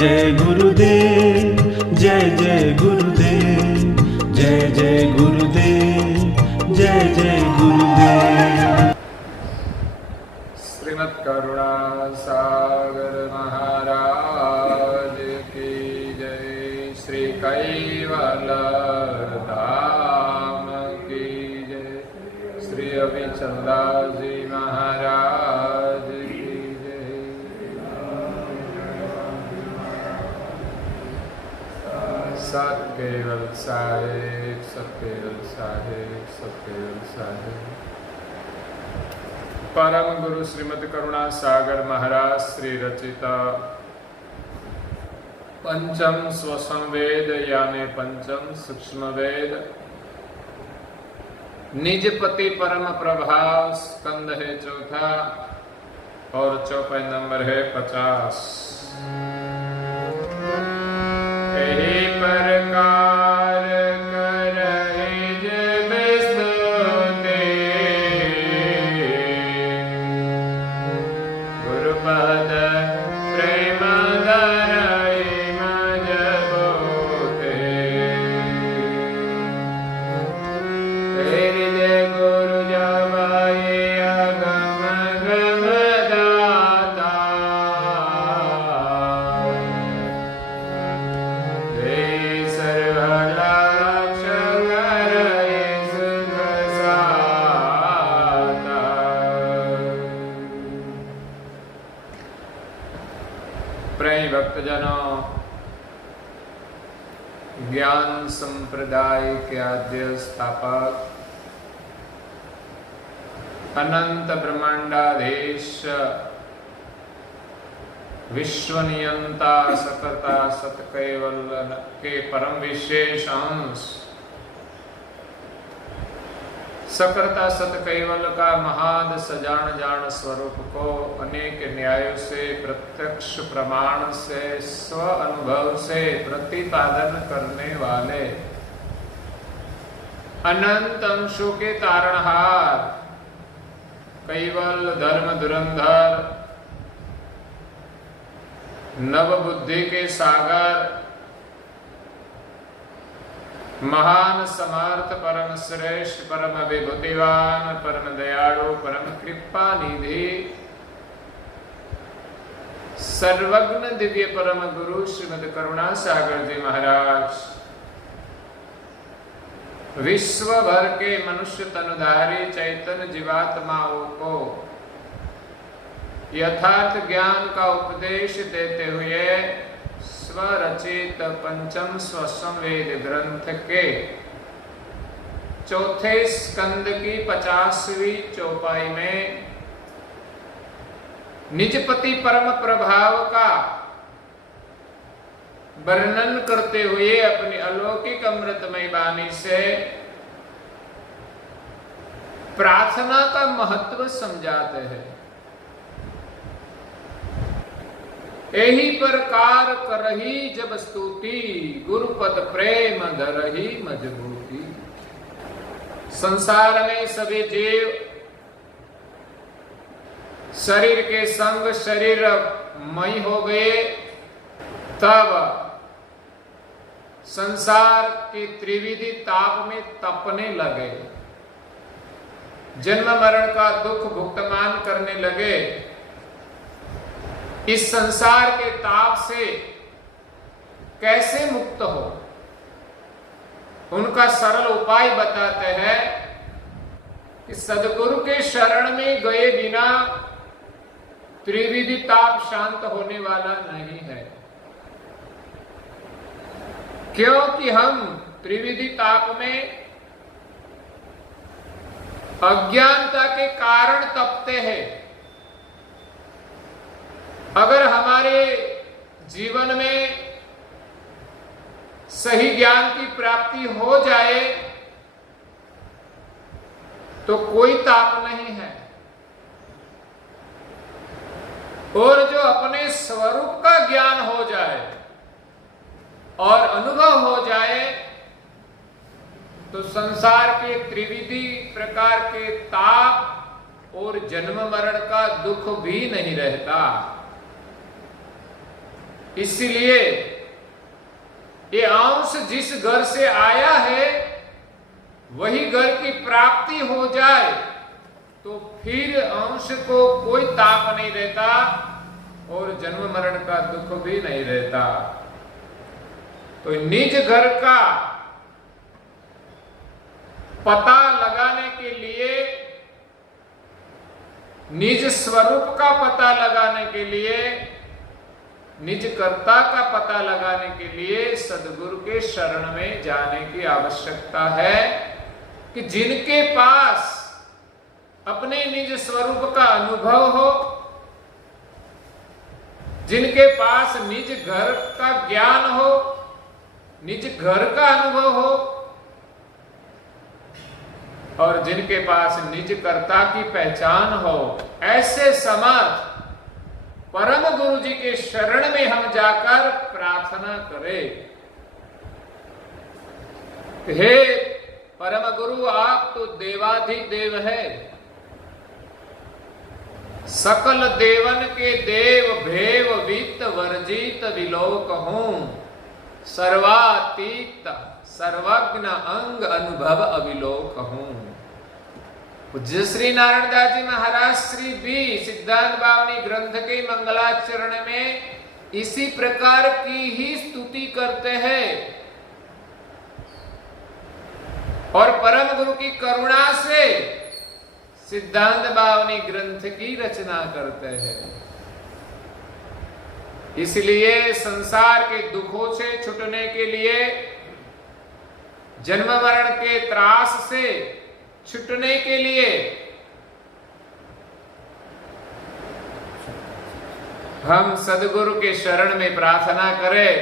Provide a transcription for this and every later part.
जय गुरुदेव, जय जय गुरुदेव, जय जय गुरुदेव, जय जय गुरुदेव। श्रीमद् करुणा सागर महाराज की जय। श्री कैवल धाम की जय। श्री अभिचंदा जी महाराज की जय। सत केवल साहेब, सत केवल साहेब, सत केवल साहेब। परम गुरु श्रीमद् करुणा सागर महाराज श्री रचिता पंचम स्वसंवेद यानी पंचम सूक्ष्म वेद निजपति परम प्रभाव स्कंद है चौथा और चौपाई नंबर है 50। यही प्रकार भक्तजनों, ज्ञान संप्रदाय के आद्य स्थापक अनंत ब्रह्मांडाधीश विश्व नियंता सकर्ता सत कैवल के परम विशेष अंश सकर्ता सत कैवल का महाद सजान जान स्वरूप को अनेक न्यायों से प्रत्यक्ष प्रमाण से स्व अनुभव से प्रतिपादन करने वाले अनंत अंशों के तारणहार कैवल धर्म धुरंधर नव बुद्धि के सागर महान समर्थ परम श्रेष्ठ परम विभूतिवान परम दयालु परम कृपा निधि सर्वज्ञ दिव्य परम गुरु श्रीमद् करुणा सागर जी महाराज विश्व भर के मनुष्य तनुधारी चैतन्य जीवात्माओं को यथार्थ ज्ञान का उपदेश देते हुए स्वरचित पंचम स्वसंवेद ग्रंथ के चौथे स्कंद की 50वीं चौपाई में निजपति परम प्रभाव का वर्णन करते हुए अपनी अलौकिक अमृतमय वाणी से प्रार्थना का महत्व समझाते हैं। यही प्रकार करही जब स्तुति गुरुपद प्रेम धरही मजबूती। संसार में सभी जीव शरीर के संग शरीर मय हो गए, तब संसार के त्रिविधि ताप में तपने लगे, जन्म मरण का दुख भुगतमान करने लगे। इस संसार के ताप से कैसे मुक्त हो, उनका सरल उपाय बताते हैं कि सदगुरु के शरण में गए बिना त्रिविधि ताप शांत होने वाला नहीं है। क्योंकि हम त्रिविधि ताप में अज्ञानता के कारण तपते हैं। अगर हमारे जीवन में सही ज्ञान की प्राप्ति हो जाए तो कोई ताप नहीं है, और जो अपने स्वरूप का ज्ञान हो जाए और अनुभव हो जाए तो संसार के त्रिविधि प्रकार के ताप और जन्म मरण का दुख भी नहीं रहता। इसलिए ये अंश जिस घर से आया है वही घर की प्राप्ति हो जाए तो फिर अंश को कोई ताप नहीं रहता और जन्म मरण का दुख भी नहीं रहता। तो निज घर का पता लगाने के लिए, निज स्वरूप का पता लगाने के लिए, निज कर्ता का पता लगाने के लिए सद्गुरु के शरण में जाने की आवश्यकता है कि जिनके पास अपने निज स्वरूप का अनुभव हो, जिनके पास निज घर का ज्ञान हो, निज घर का अनुभव हो और जिनके पास निज कर्ता की पहचान हो, ऐसे समर्थ परम गुरु जी के शरण में हम जाकर प्रार्थना करें। हे परम गुरु, आप तो देवाधिदेव है, सकल देवन के देव, भेव वित्त वर्जित विलोक हूं, सर्वातीत सर्वज्ञ अंग अनुभव अविलोक हूं। पूज्य श्री नारायण दास जी महाराज श्री बी सिद्धांत बावनी ग्रंथ के मंगलाचरण में इसी प्रकार की ही स्तुति करते हैं और परम गुरु की करुणा से सिद्धांत बावनी ग्रंथ की रचना करते हैं। इसलिए संसार के दुखों से छूटने के लिए, जन्म मरण के त्रास से छूटने के लिए हम सद्गुरु के शरण में प्रार्थना करें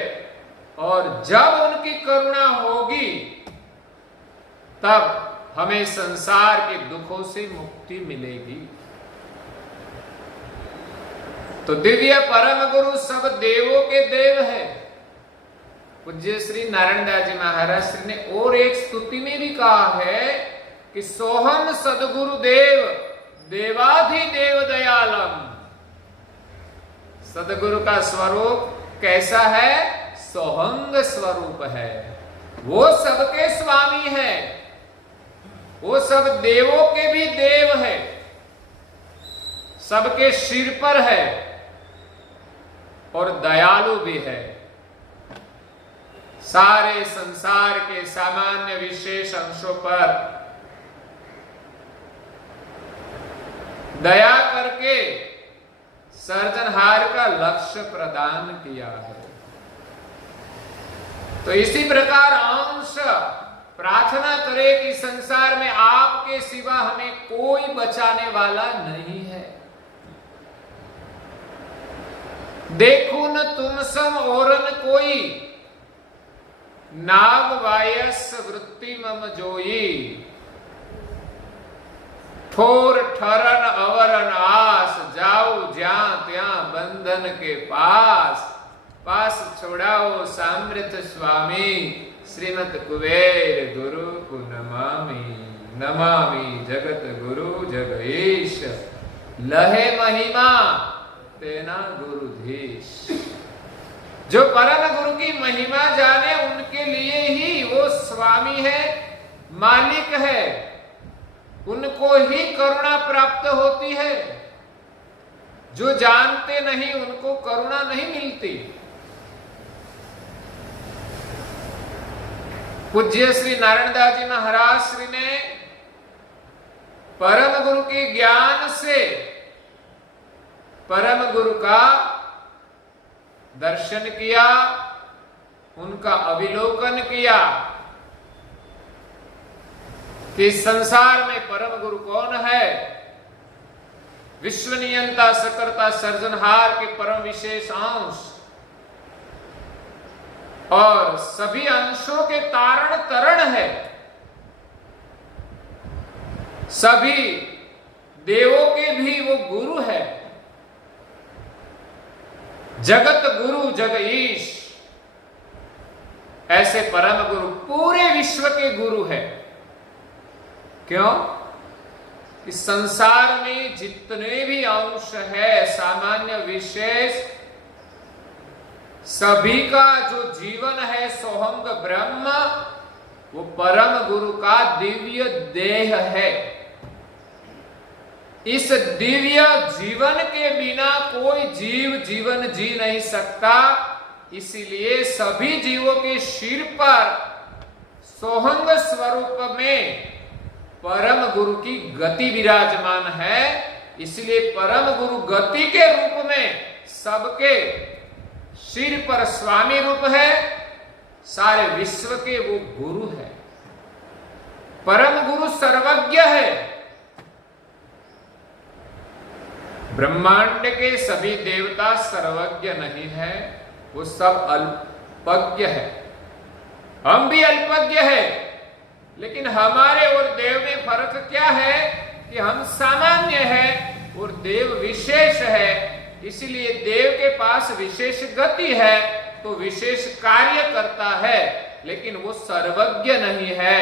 और जब उनकी करुणा होगी तब हमें संसार के दुखों से मुक्ति मिलेगी। तो दिव्य परम गुरु सब देवों के देव है। पूज्य श्री नारायण दास जी महाराज श्री ने और एक स्तुति में भी कहा है कि सोहम सदगुरु देव देवाधिदेव दयालम। सदगुरु का स्वरूप कैसा है? सोहंग स्वरूप है। वो सबके स्वामी है, वो सब देवों के भी देव है, सबके सिर पर है और दयालु भी है। सारे संसार के सामान्य विशेष अंशों पर दया करके सर्जनहार का लक्ष्य प्रदान किया है। तो इसी प्रकार अंश प्रार्थना करे कि संसार में आपके सिवा हमें कोई बचाने वाला नहीं है। देखो न तुम सम औरन कोई, नाग वायस वृत्ति मम जोई, ठोर ठरन अवरन आस, जाओ ज्यां त्यां बंधन के पास, पास छोड़ाओ सामृत स्वामी, श्रीमत कुबेर गुरु को नमामि, नमामि जगत गुरु जगईश, लहे महिमा तेना गुरुधीश। जो परम गुरु की महिमा जाने उनके लिए ही वो स्वामी है, मालिक है, उनको ही करुणा प्राप्त होती है। जो जानते नहीं उनको करुणा नहीं मिलती। पूज्य श्री नारायण दास जी महाराज श्री ने परम गुरु के ज्ञान से परम गुरु का दर्शन किया, उनका अविलोकन किया कि संसार में परम गुरु कौन है। विश्व नियंता सकर्ता सर्जनहार के परम विशेष अंश और सभी अंशों के तारण तरण है। सभी देवों के भी वो गुरु है। जगत गुरु जगईश, ऐसे परम गुरु पूरे विश्व के गुरु है। क्यों? कि संसार में जितने भी अंश है, सामान्य विशेष, सभी का जो जीवन है सोहंग ब्रह्म, वो परम गुरु का दिव्य देह है। इस दिव्य जीवन के बिना कोई जीव जीवन जी नहीं सकता। इसलिए सभी जीवों के सिर पर सोहंग स्वरूप में परम गुरु की गति विराजमान है। इसलिए परम गुरु गति के रूप में सबके सिर पर स्वामी रूप है, सारे विश्व के वो गुरु है। परम गुरु सर्वज्ञ है। ब्रह्मांड के सभी देवता सर्वज्ञ नहीं है, वो सब अल्पज्ञ है। हम भी अल्पज्ञ है, लेकिन हमारे और देव में फर्क क्या है कि हम सामान्य हैं और देव विशेष है। इसलिए देव के पास विशेष गति है तो विशेष कार्य करता है, लेकिन वो सर्वज्ञ नहीं है।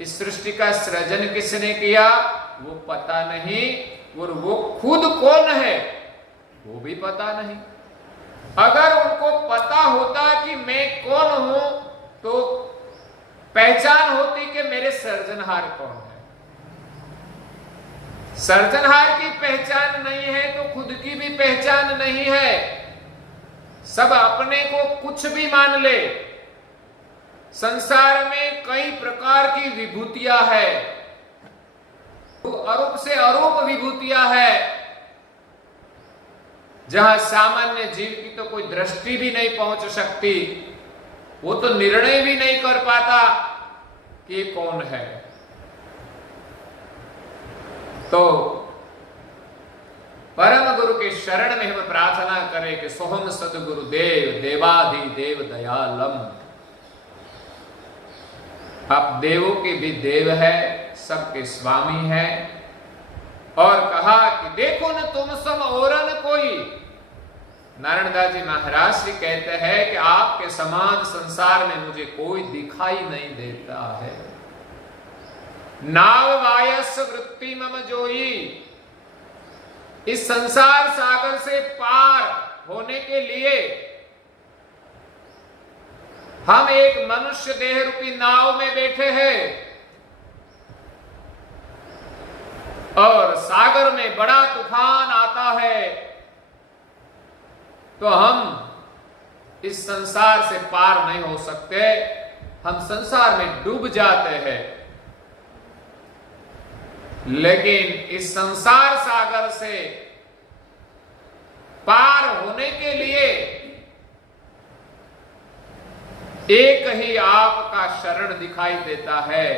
इस सृष्टि का सृजन किसने किया वो पता नहीं, और वो खुद कौन है वो भी पता नहीं। अगर उनको पता होता कि मैं कौन हूं तो पहचान होती कि मेरे सृजनहार कौन है। सृजनहार की पहचान नहीं है तो खुद की भी पहचान नहीं है। सब अपने को कुछ भी मान ले। संसार में कई प्रकार की विभूतियां है, अरूप से अरूप विभूतियां है, जहां सामान्य जीव की तो कोई दृष्टि भी नहीं पहुंच सकती। वो तो निर्णय भी नहीं कर पाता कि ये कौन है। तो परम गुरु के शरण में हम प्रार्थना करें कि सोहम सदगुरु देव देवाधि देव दयालम। आप देवों के भी देव है, सबके स्वामी है। और कहा कि देखो न तुम सम औरन कोई। नारायण दास जी महाराज जी कहते हैं कि आपके समान संसार में मुझे कोई दिखाई नहीं देता है। नाव वायस वृत्ति मम जोई। इस संसार सागर से पार होने के लिए हम एक मनुष्य देह रूपी नाव में बैठे हैं, और सागर में बड़ा तूफान आता है तो हम इस संसार से पार नहीं हो सकते, हम संसार में डूब जाते हैं। लेकिन इस संसार सागर से पार होने के लिए एक ही आपका शरण दिखाई देता है।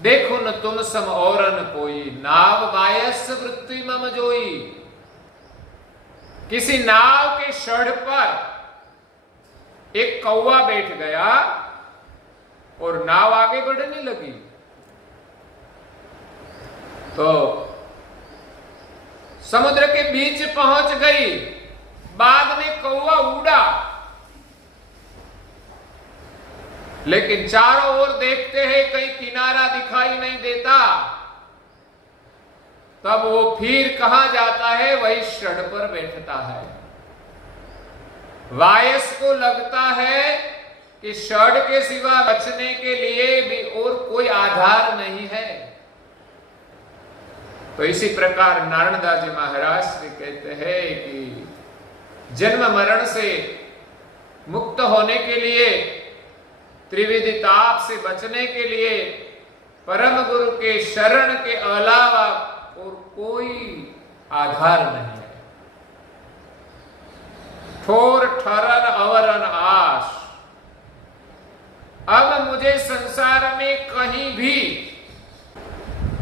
देखो न तुम सम औरन कोई, नाव वायस वृत्ति मम जोई। किसी नाव के षड़ पर एक कौवा बैठ गया और नाव आगे बढ़ने लगी, तो समुद्र के बीच पहुंच गई। बाद में कौवा उड़ा, लेकिन चारों ओर देखते हैं कहीं किनारा दिखाई नहीं देता। तब वो फिर कहां जाता है, वही षड़ पर बैठता है। वायस को लगता है कि षड़ के सिवा बचने के लिए भी और कोई आधार नहीं है। तो इसी प्रकार नारायण दास जी महाराज श्री कहते हैं कि जन्म मरण से मुक्त होने के लिए, त्रिविधि ताप से बचने के लिए परम गुरु के शरण के अलावा और कोई आधार नहीं है। ठोर ठरन अवरन आश। अब मुझे संसार में कहीं भी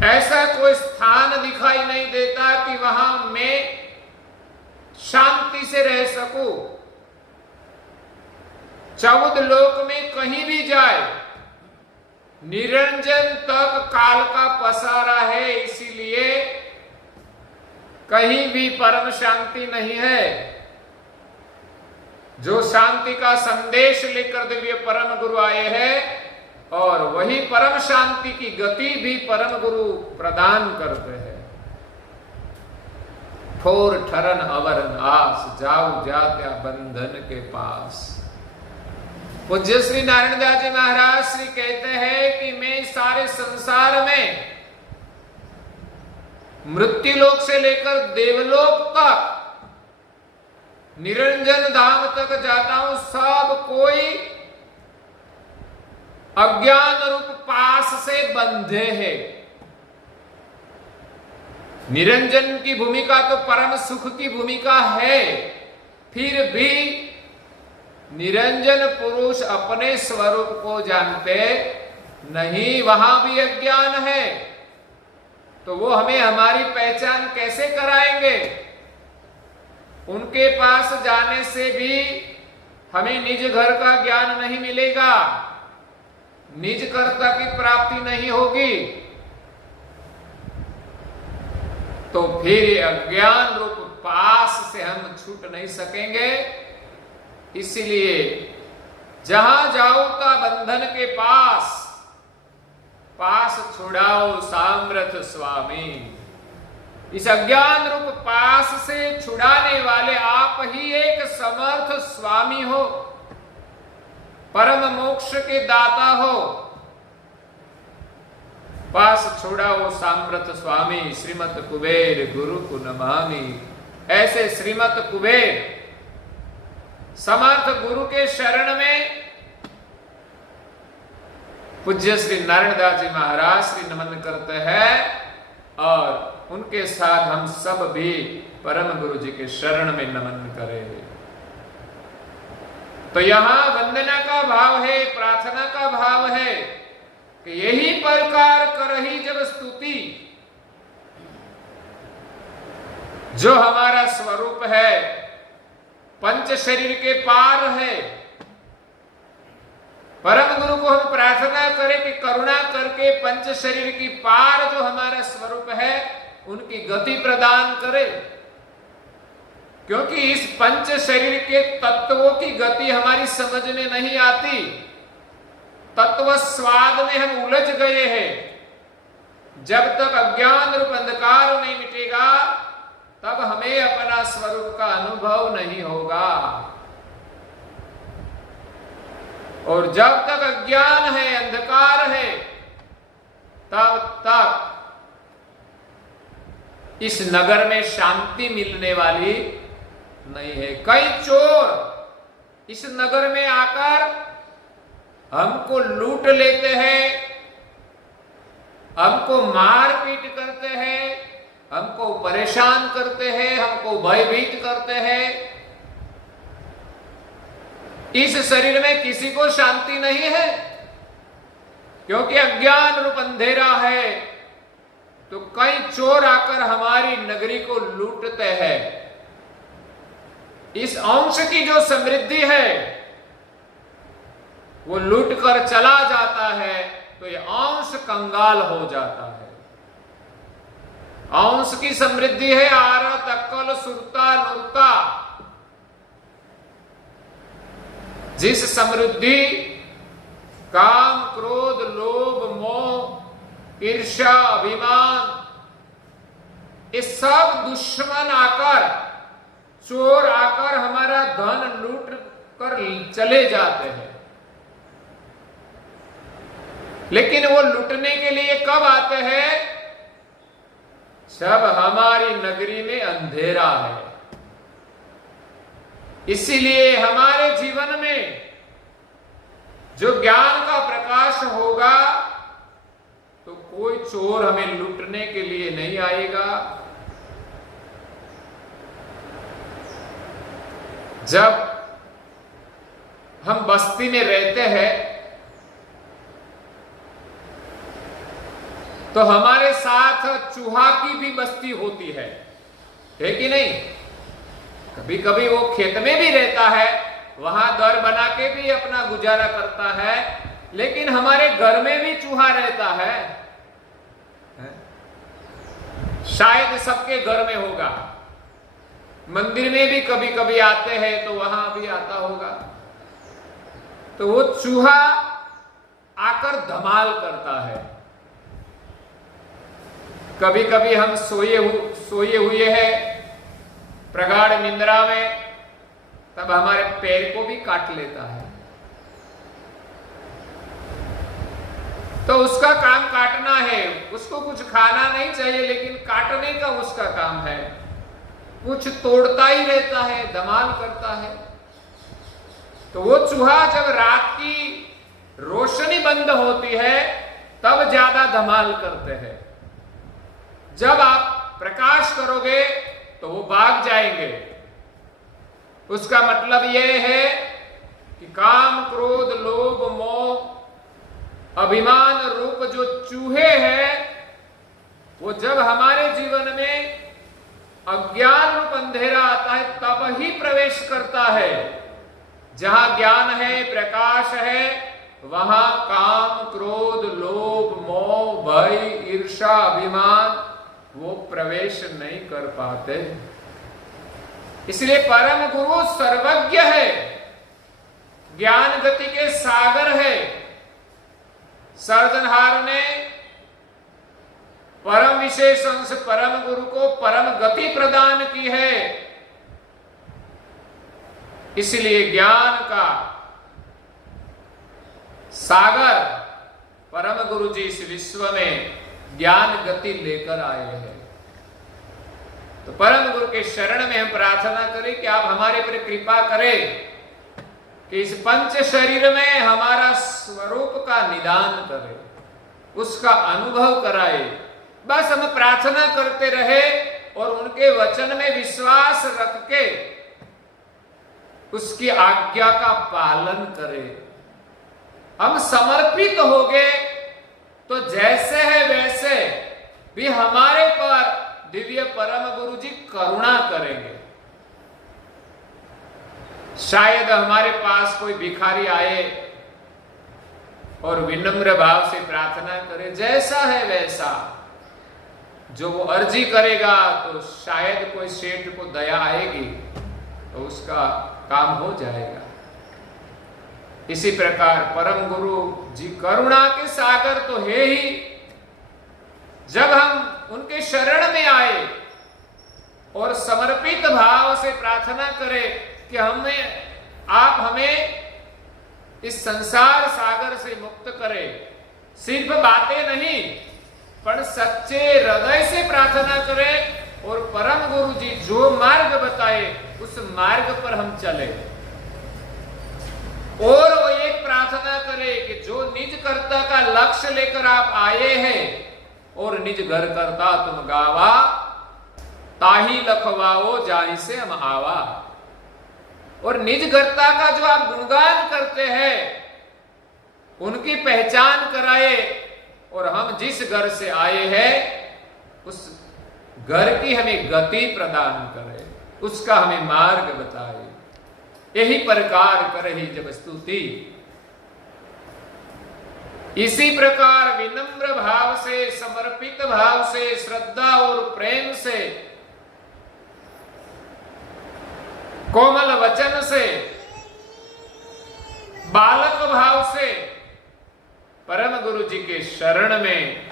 ऐसा कोई स्थान दिखाई नहीं देता कि वहां मैं शांति से रह सकूं। 14 लोक में कहीं भी जाए, निरंजन तक काल का पसारा है, इसीलिए कहीं भी परम शांति नहीं है। जो शांति का संदेश लेकर दिव्य परम गुरु आए हैं, और वही परम शांति की गति भी परम गुरु प्रदान करते हैं। ठोर ठरन अवरन आस, जाऊ जात्या बंधन के पास। पूज्य श्री नारायण दास जी महाराज श्री कहते हैं कि मैं सारे संसार में मृत्युलोक से लेकर देवलोक तक, निरंजन धाम तक जाता हूं, सब कोई अज्ञान रूप पास से बंधे हैं। निरंजन की भूमिका तो परम सुख की भूमिका है, फिर भी निरंजन पुरुष अपने स्वरूप को जानते नहीं, वहां भी अज्ञान है। तो वो हमें हमारी पहचान कैसे कराएंगे? उनके पास जाने से भी हमें निज घर का ज्ञान नहीं मिलेगा, निज कर्ता की प्राप्ति नहीं होगी। तो फिर अज्ञान रूप पास से हम छूट नहीं सकेंगे। इसलिए जहां जाओ का बंधन के पास, पास छुड़ाओ सामर्थ स्वामी। इस अज्ञान रूप पास से छुड़ाने वाले आप ही एक समर्थ स्वामी हो, परम मोक्ष के दाता हो। पास छुड़ाओ सामर्थ स्वामी, श्रीमत कुबेर गुरु को नमामि। ऐसे श्रीमत कुबेर समर्थ गुरु के शरण में पूज्य श्री नारायण दास जी महाराज श्री नमन करते हैं, और उनके साथ हम सब भी परम गुरु जी के शरण में नमन करें। तो यहां वंदना का भाव है, प्रार्थना का भाव है कि यही प्रकार करही जब स्तुति, जो हमारा स्वरूप है, पंच शरीर के पार है। परम गुरु को हम प्रार्थना करें कि करुणा करके पंच शरीर की पार जो हमारा स्वरूप है उनकी गति प्रदान करे, क्योंकि इस पंच शरीर के तत्वों की गति हमारी समझ में नहीं आती। तत्व स्वाद में हम उलझ गए हैं। जब तक अज्ञान रूप अंधकार नहीं मिटेगा तब हमें अपना स्वरूप का अनुभव नहीं होगा, और जब तक अज्ञान है, अंधकार है, तब तक इस नगर में शांति मिलने वाली नहीं है। कई चोर इस नगर में आकर हमको लूट लेते हैं, हमको मारपीट करते हैं, हमको परेशान करते हैं, हमको भयभीत करते हैं। इस शरीर में किसी को शांति नहीं है, क्योंकि अज्ञान रूप अंधेरा है। तो कई चोर आकर हमारी नगरी को लूटते हैं। इस अंश की जो समृद्धि है वो लूट कर चला जाता है, तो ये अंश कंगाल हो जाता है। अंश की समृद्धि है आरत अक्कल सुरता नुरता। जिस समृद्धि काम क्रोध लोभ मोह ईर्ष्या अभिमान, ये सब दुश्मन आकर, चोर आकर हमारा धन लूट कर चले जाते हैं। लेकिन वो लूटने के लिए कब आते हैं? जब हमारी नगरी में अंधेरा है। इसीलिए हमारे जीवन में जो ज्ञान का प्रकाश होगा तो कोई चोर हमें लूटने के लिए नहीं आएगा। जब हम बस्ती में रहते हैं तो हमारे साथ चूहा की भी बस्ती होती है कि नहीं? कभी कभी वो खेत में भी रहता है, वहां दर बना के भी अपना गुजारा करता है, लेकिन हमारे घर में भी चूहा रहता है। शायद सबके घर में होगा, मंदिर में भी कभी कभी आते हैं तो वहां भी आता होगा। तो वो चूहा आकर धमाल करता है। कभी कभी हम सोए हुए हैं, प्रगाढ़ निंद्रा में, तब हमारे पैर को भी काट लेता है। तो उसका काम काटना है, उसको कुछ खाना नहीं चाहिए, लेकिन काटने का उसका काम है। कुछ तोड़ता ही रहता है, धमाल करता है। तो वो चूहा जब रात की रोशनी बंद होती है तब ज्यादा धमाल करते हैं। जब आप प्रकाश करोगे तो वो भाग जाएंगे। उसका मतलब यह है कि काम, क्रोध, लोभ, मोह, अभिमान रूप जो चूहे हैं, वो जब हमारे जीवन में अज्ञान रूप अंधेरा आता है तब ही प्रवेश करता है। जहां ज्ञान है, प्रकाश है, वहां काम, क्रोध, लोभ, मोह, भय, ईर्ष्या, अभिमान वो प्रवेश नहीं कर पाते। इसलिए परम गुरु सर्वज्ञ है, ज्ञान गति के सागर है। सर्जनहार ने परम विशेष अंश परम गुरु को परम गति प्रदान की है। इसलिए ज्ञान का सागर परम गुरु जी इस विश्व में ज्ञान गति लेकर आए हैं। तो परम गुरु के शरण में हम प्रार्थना करें कि आप हमारे पर कृपा करें कि इस पंच शरीर में हमारा स्वरूप का निदान करे, उसका अनुभव कराए। बस हम प्रार्थना करते रहे और उनके वचन में विश्वास रख के उसकी आज्ञा का पालन करें। हम समर्पित हो गए तो जैसे है वैसे भी हमारे पर दिव्य परम गुरु जी करुणा करेंगे। शायद हमारे पास कोई भिखारी आए और विनम्र भाव से प्रार्थना करे, जैसा है वैसा, जो वो अर्जी करेगा तो शायद कोई सेठ को दया आएगी तो उसका काम हो जाएगा। इसी प्रकार परम गुरु जी करुणा के सागर तो है ही। जब हम उनके शरण में आए और समर्पित भाव से प्रार्थना करें कि आप हमें इस संसार सागर से मुक्त करें, सिर्फ बातें नहीं पर सच्चे हृदय से प्रार्थना करें और परम गुरु जी जो मार्ग बताए उस मार्ग पर हम चले। और वो एक प्रार्थना करें कि जो निज कर्ता का लक्ष्य लेकर आप आए हैं और निज घर करता तुम गावा, ताही लखवाओ जाहि से हम आवा। और निज कर्ता का जो आप गुणगान करते हैं उनकी पहचान कराए और हम जिस घर से आए हैं उस घर की हमें गति प्रदान करे, उसका हमें मार्ग बताए। यही प्रकार करही जब स्तुति। इसी प्रकार विनम्र भाव से, समर्पित भाव से, श्रद्धा और प्रेम से, कोमल वचन से, बालक भाव से परम गुरु जी के शरण में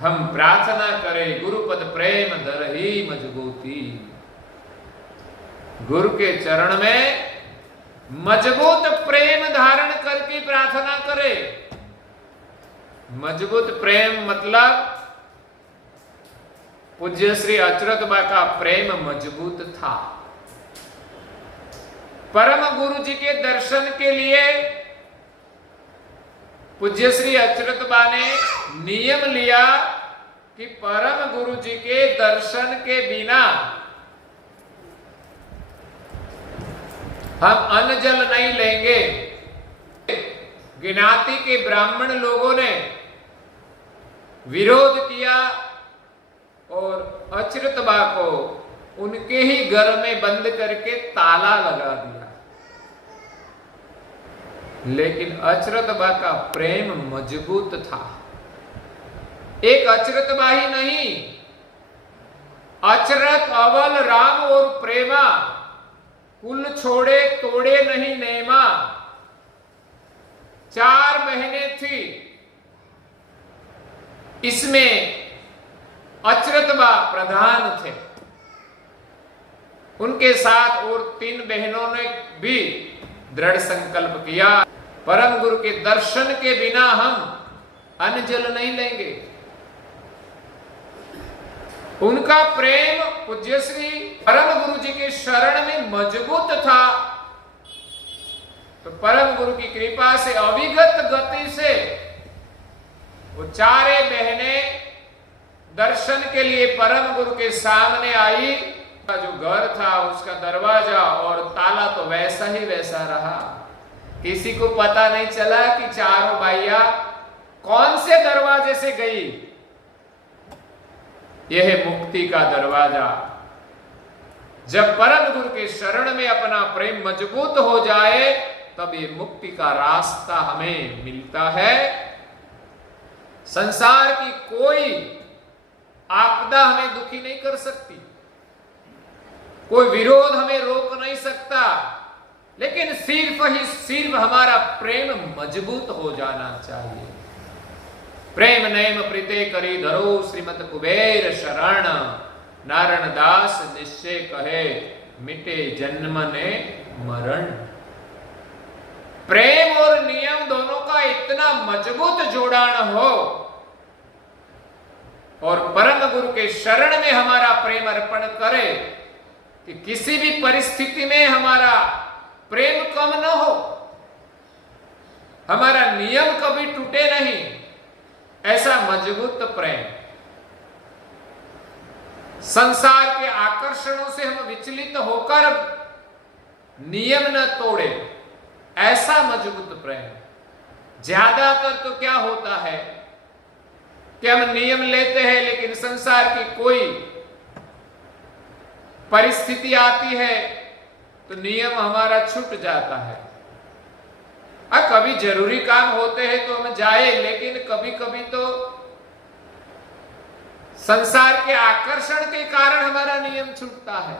हम प्रार्थना करें। गुरुपद प्रेम दरही मजबूती। गुरु के चरण में मजबूत प्रेम धारण करके प्रार्थना करें। मजबूत प्रेम मतलब पूज्य श्री अचरत बा का प्रेम मजबूत था। परम गुरु जी के दर्शन के लिए पूज्य श्री अचरत बा ने नियम लिया कि परम गुरु जी के दर्शन के बिना हम अन्न जल नहीं लेंगे। गिनाती के ब्राह्मण लोगों ने विरोध किया और अचरत बा को उनके ही घर में बंद करके ताला लगा दिया। लेकिन अचरत बा का प्रेम मजबूत था। एक अचरत बा ही नहीं, अचरत अवल राम और प्रेमा, कुल छोड़े तोड़े नहीं नेमा। 4 महीने थी, इसमें अचरत बा प्रधान थे। उनके साथ और 3 बहनों ने भी दृढ़ संकल्प किया, परम गुरु के दर्शन के बिना हम अन्न जल नहीं लेंगे। उनका प्रेम पूज्य श्री परम गुरु जी के शरण में मजबूत था, तो परम गुरु की कृपा से अविगत गति से वो चारे बहनें दर्शन के लिए परम गुरु के सामने आई। जो घर था उसका दरवाजा और ताला तो वैसा ही वैसा रहा। किसी को पता नहीं चला कि चारों बाइया कौन से दरवाजे से गई। यह है मुक्ति का दरवाजा। जब परम गुरु के शरण में अपना प्रेम मजबूत हो जाए तब ये मुक्ति का रास्ता हमें मिलता है। संसार की कोई आपदा हमें दुखी नहीं कर सकती, कोई विरोध हमें रोक नहीं सकता, लेकिन सिर्फ हमारा प्रेम मजबूत हो जाना चाहिए। प्रेम नेम प्रीते करी धरो श्रीमत कुबेर शरण, नारायण दास निश्चय कहे मिटे जन्म ने मरण। प्रेम और नियम दोनों का इतना मजबूत जोड़ान हो और परम गुरु के शरण में हमारा प्रेम अर्पण करे कि किसी भी परिस्थिति में हमारा प्रेम कम न हो, हमारा नियम कभी टूटे नहीं। ऐसा मजबूत प्रेम, संसार के आकर्षणों से हम विचलित होकर नियम न तोड़े, ऐसा मजबूत प्रेम। ज्यादातर तो क्या होता है कि हम नियम लेते हैं लेकिन संसार की कोई परिस्थिति आती है तो नियम हमारा छूट जाता है। कभी जरूरी काम होते हैं तो हम जाए, लेकिन कभी कभी तो संसार के आकर्षण के कारण हमारा नियम छूटता है।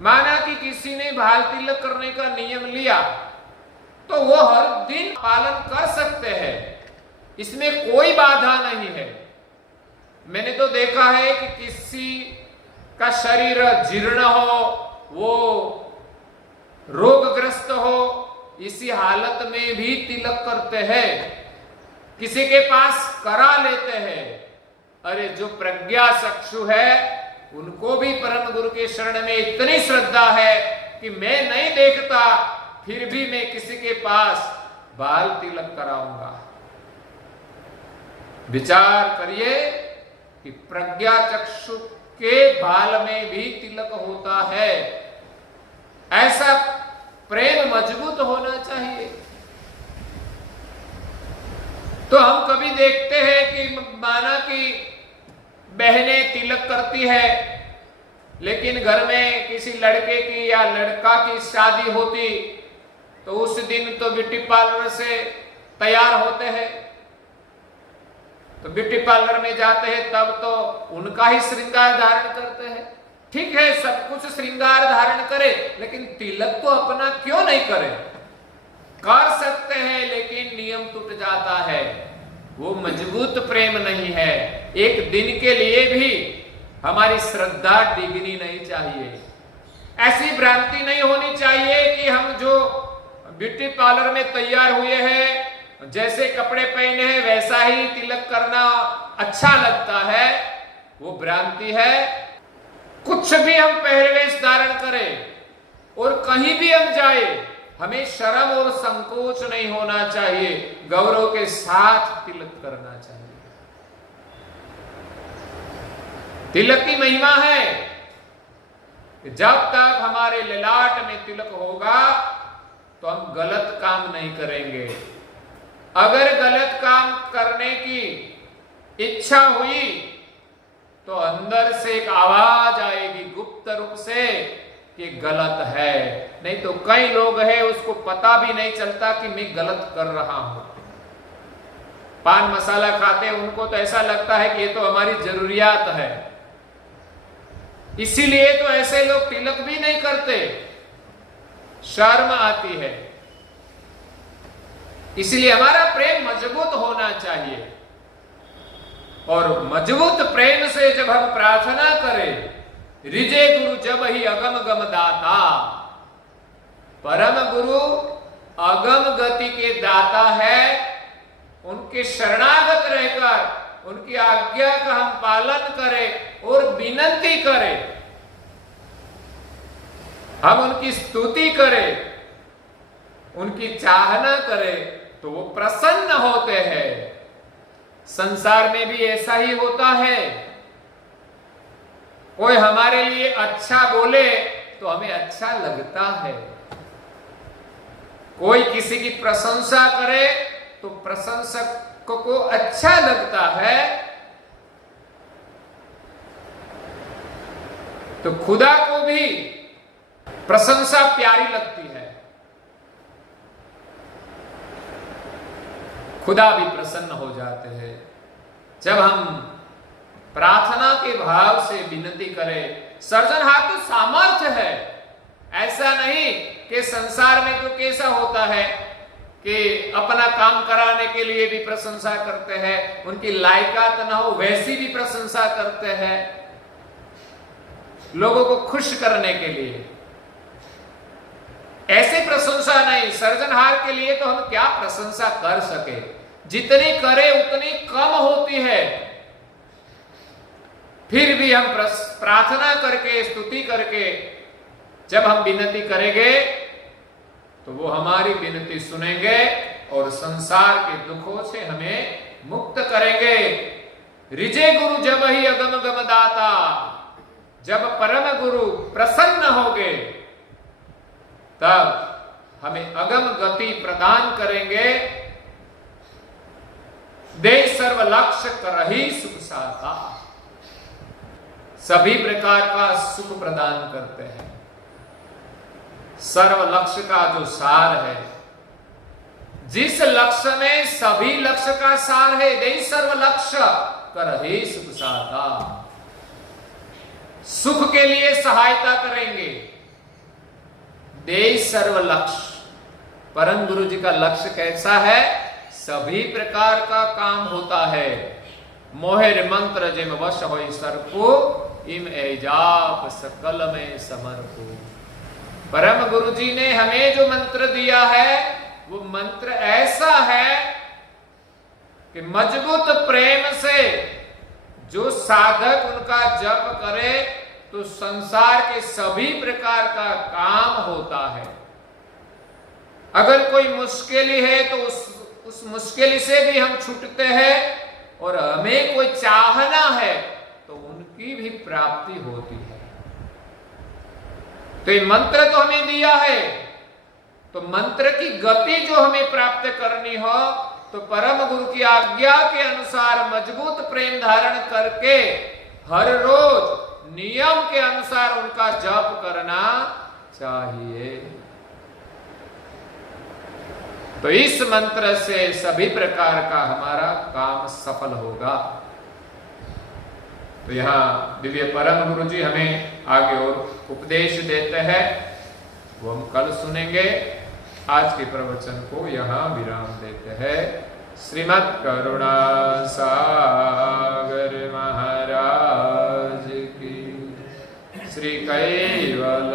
माना कि किसी ने भाल तिलक करने का नियम लिया तो वो हर दिन पालन कर सकते हैं, इसमें कोई बाधा नहीं है। मैंने तो देखा है कि किसी का शरीर जीर्ण हो, वो रोगग्रस्त हो, इसी हालत में भी तिलक करते हैं, किसी के पास करा लेते हैं। अरे जो प्रज्ञा चक्षु है उनको भी परम गुरु के शरण में इतनी श्रद्धा है कि मैं नहीं देखता फिर भी मैं किसी के पास बाल तिलक कराऊंगा। विचार करिए कि प्रज्ञा चक्षु के बाल में भी तिलक होता है। ऐसा प्रेम मजबूत होना चाहिए। तो हम कभी देखते हैं कि माना कि बहनें तिलक करती है, लेकिन घर में किसी लड़के की या लड़का की शादी होती तो उस दिन तो ब्यूटी पार्लर से तैयार होते हैं, तो ब्यूटी पार्लर में जाते हैं तब तो उनका ही श्रृंगार धारण करते हैं। ठीक है, सब कुछ श्रृंगार धारण करे, लेकिन तिलक तो अपना क्यों नहीं करे? कर सकते हैं, लेकिन नियम टूट जाता है। वो मजबूत प्रेम नहीं है। एक दिन के लिए भी हमारी श्रद्धा डिगनी नहीं चाहिए। ऐसी भ्रांति नहीं होनी चाहिए कि हम जो ब्यूटी पार्लर में तैयार हुए हैं, जैसे कपड़े पहने हैं वैसा ही तिलक करना अच्छा लगता है। वो भ्रांति है। कुछ भी हम पहरवेश धारण करें और कहीं भी हम जाए, हमें शर्म और संकोच नहीं होना चाहिए, गौरव के साथ तिलक करना चाहिए। तिलक की महिमा है कि जब तक हमारे ललाट में तिलक होगा तो हम गलत काम नहीं करेंगे। अगर गलत काम करने की इच्छा हुई तो अंदर से एक आवाज आएगी गुप्त रूप से कि गलत है। नहीं तो कई लोग हैं उसको पता भी नहीं चलता कि मैं गलत कर रहा हूं। पान मसाला खाते उनको तो ऐसा लगता है कि ये तो हमारी जरूरियात है, इसीलिए तो ऐसे लोग तिलक भी नहीं करते, शर्म आती है। इसलिए हमारा प्रेम मजबूत होना चाहिए, और मजबूत प्रेम से जब हम प्रार्थना करें रिजे गुरु जब ही अगम गम दाता। परम गुरु अगम गति के दाता है। उनके शरणागत रहकर उनकी आज्ञा का हम पालन करें और विनती करें, हम उनकी स्तुति करें, उनकी चाहना करें, तो वो प्रसन्न होते हैं। संसार में भी ऐसा ही होता है। कोई हमारे लिए अच्छा बोले तो हमें अच्छा लगता है। कोई किसी की प्रशंसा करे तो प्रशंसक को अच्छा लगता है। तो खुदा को भी प्रशंसा प्यारी लगती है। खुदा भी प्रसन्न हो जाते हैं जब हम प्रार्थना के भाव से विनती करें। सर्जनहार तो सामर्थ्य है। ऐसा नहीं कि संसार में तो कैसा होता है कि अपना काम कराने के लिए भी प्रशंसा करते हैं, उनकी लायकात ना हो वैसी भी प्रशंसा करते हैं, लोगों को खुश करने के लिए। ऐसे प्रशंसा नहीं। सर्जनहार के लिए तो हम क्या प्रशंसा कर सके, जितनी करे उतनी कम होती है। फिर भी हम प्रार्थना करके, स्तुति करके जब हम विनती करेंगे तो वो हमारी विनती सुनेंगे और संसार के दुखों से हमें मुक्त करेंगे। रिजे गुरु जब ही अगम गम दाता। जब परम गुरु प्रसन्न होंगे तब हमें अगम गति प्रदान करेंगे। दे सर्व लक्ष्य करहि सुख साता। सभी प्रकार का सुख प्रदान करते हैं। सर्व लक्ष्य का जो सार है, जिस लक्ष्य में सभी लक्ष्य का सार है, दे सर्व लक्ष्य करहि सुख साता। सुख के लिए सहायता करेंगे। दे सर्व लक्ष्य। परम गुरु जी का लक्ष्य कैसा है? सभी प्रकार का काम होता है। मोहेर मंत्र जिम वश होई सरपो, इम एजाप सकल में समर्पो। परम गुरु जी ने हमें जो मंत्र दिया है वो मंत्र ऐसा है कि मजबूत प्रेम से जो साधक उनका जप करे तो संसार के सभी प्रकार का काम होता है। अगर कोई मुश्किल है तो उस मुश्किल से भी हम छूटते हैं, और हमें कोई चाहना है तो उनकी भी प्राप्ति होती है। तो ये मंत्र तो हमें दिया है, तो मंत्र की गति जो हमें प्राप्त करनी हो तो परम गुरु की आज्ञा के अनुसार मजबूत प्रेम धारण करके हर रोज नियम के अनुसार उनका जप करना चाहिए। तो इस मंत्र से सभी प्रकार का हमारा काम सफल होगा। तो यहाँ दिव्य परम गुरु जी हमें आगे और उपदेश देते हैं, वो हम कल सुनेंगे। आज के प्रवचन को यहाँ विराम देते हैं। श्रीमद् करुणा सागर महाराज की, श्री कैवल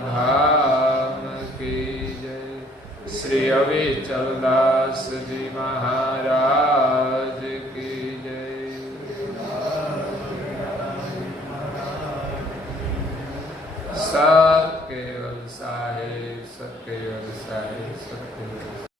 धाम की जय, श्री अविचल दास जी महाराज की जय। सत केवल साहेब, सत केवल साहेब, सत केवल